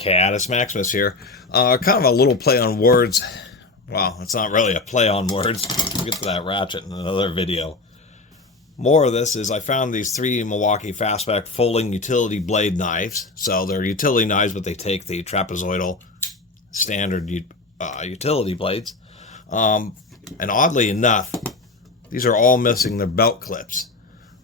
Catus Maximus here. Kind of a little play on words. Well, it's not really a play on words. We'll get to that ratchet in another video. More of this is I found these 3 Milwaukee Fastback folding utility blade knives. So they're utility knives, but they take the trapezoidal standard utility blades. And oddly enough, these are all missing their belt clips.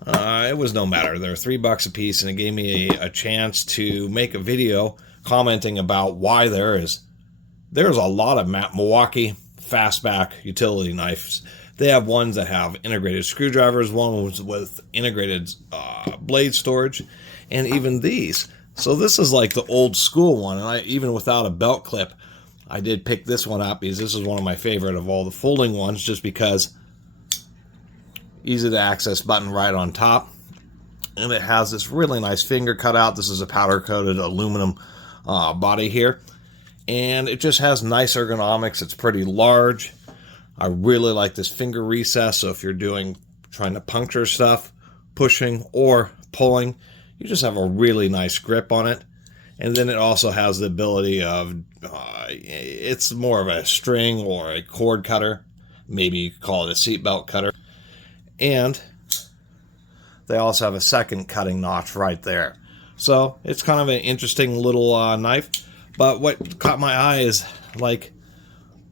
It was no matter. They're $3 a piece, and it gave me a chance to make a video commenting about why there's a lot of Milwaukee Fastback utility knives. They have ones that have integrated screwdrivers, ones with integrated blade storage, and even these. So this is like the old school one, and even without a belt clip, I did pick this one up because this is one of my favorite of all the folding ones, just because easy to access button right on top, and it has this really nice finger cutout. This is a powder coated aluminum body here, and it just has nice ergonomics. It's pretty large. I really like this finger recess, so if you're trying to puncture stuff, pushing or pulling, you just have a really nice grip on it. And then it also has the ability of it's more of a string or a cord cutter, maybe you could call it a seatbelt cutter. And they also have a second cutting notch right there. So it's kind of an interesting little knife. But what caught my eye is, like,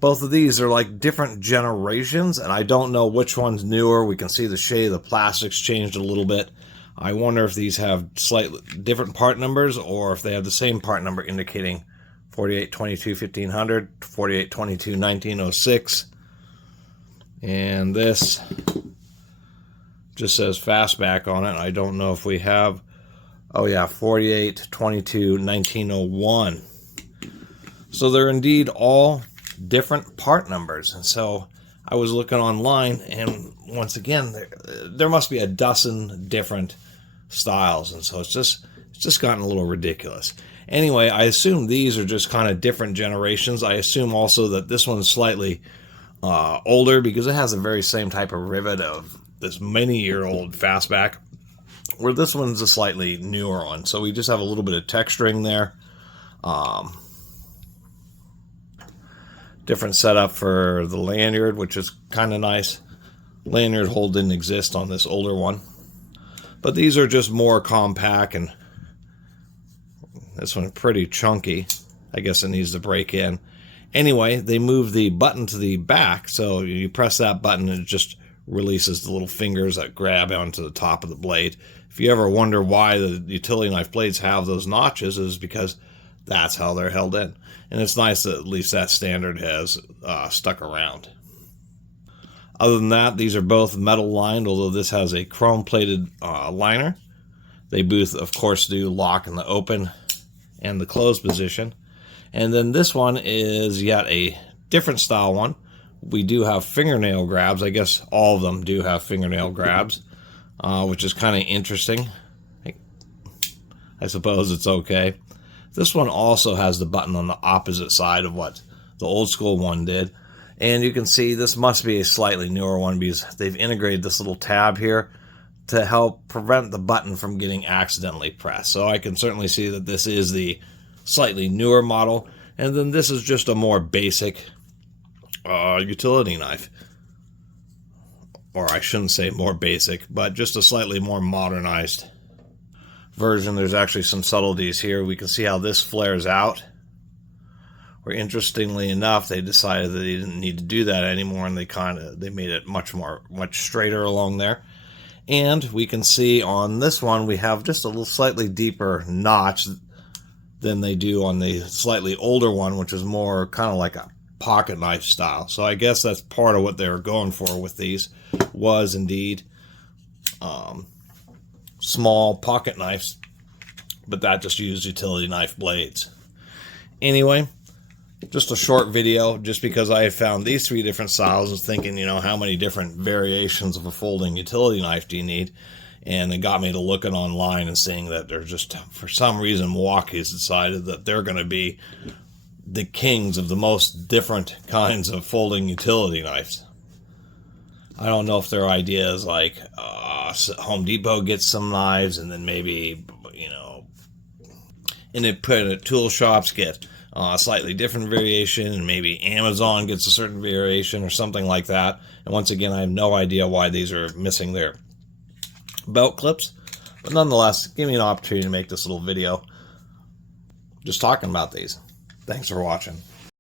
both of these are like different generations, and I don't know which one's newer. We can see the shade of the plastics changed a little bit. I wonder if these have slightly different part numbers, or if they have the same part number indicating 4822 1500, 4822 1906. And this just says Fastback on it. I don't know if we have, oh yeah, 4822 1901. So they're indeed all different part numbers. And so I was looking online, and once again, there must be a dozen different styles, and so it's just gotten a little ridiculous. Anyway, I assume these are just kind of different generations. I assume also that this one's slightly older, because it has the very same type of rivet of this many-year-old Fastback, where this one's a slightly newer one. So we just have a little bit of texturing there. Different setup for the lanyard, which is kind of nice. Lanyard hole didn't exist on this older one. But these are just more compact, and this one's pretty chunky. I guess it needs to break in. Anyway, they move the button to the back, so you press that button and it just releases the little fingers that grab onto the top of the blade. If you ever wonder why the utility knife blades have those notches, is because that's how they're held in. And it's nice that at least that standard has stuck around. Other than that, these are both metal lined, although this has a chrome plated liner. They both, of course, do lock in the open and the close position. And then this one is yet a different style one. We do have fingernail grabs. I guess all of them do have fingernail grabs, which is kind of interesting. I suppose it's okay. This one also has the button on the opposite side of what the old school one did. And you can see this must be a slightly newer one, because they've integrated this little tab here to help prevent the button from getting accidentally pressed. So I can certainly see that this is the slightly newer model. And then this is just a more basic utility knife. Or I shouldn't say more basic, but just a slightly more modernized version. There's actually some subtleties here. We can see how this flares out, where interestingly enough they decided that they didn't need to do that anymore, and they made it much straighter along there. And we can see on this one we have just a little slightly deeper notch than they do on the slightly older one, which is more kind of like a pocket knife style. So I guess that's part of what they were going for with these, was indeed small pocket knives, but that just used utility knife blades. Anyway, just a short video, just because I had found these 3 different styles. I was thinking, how many different variations of a folding utility knife do you need? And it got me to looking online and seeing that there's just, for some reason, Milwaukee has decided that they're going to be the kings of the most different kinds of folding utility knives. I don't know if their idea is like Home Depot gets some knives, and then maybe, independent tool shops get a slightly different variation, and maybe Amazon gets a certain variation or something like that. And once again, I have no idea why these are missing their belt clips, but nonetheless, give me an opportunity to make this little video just talking about these. Thanks for watching.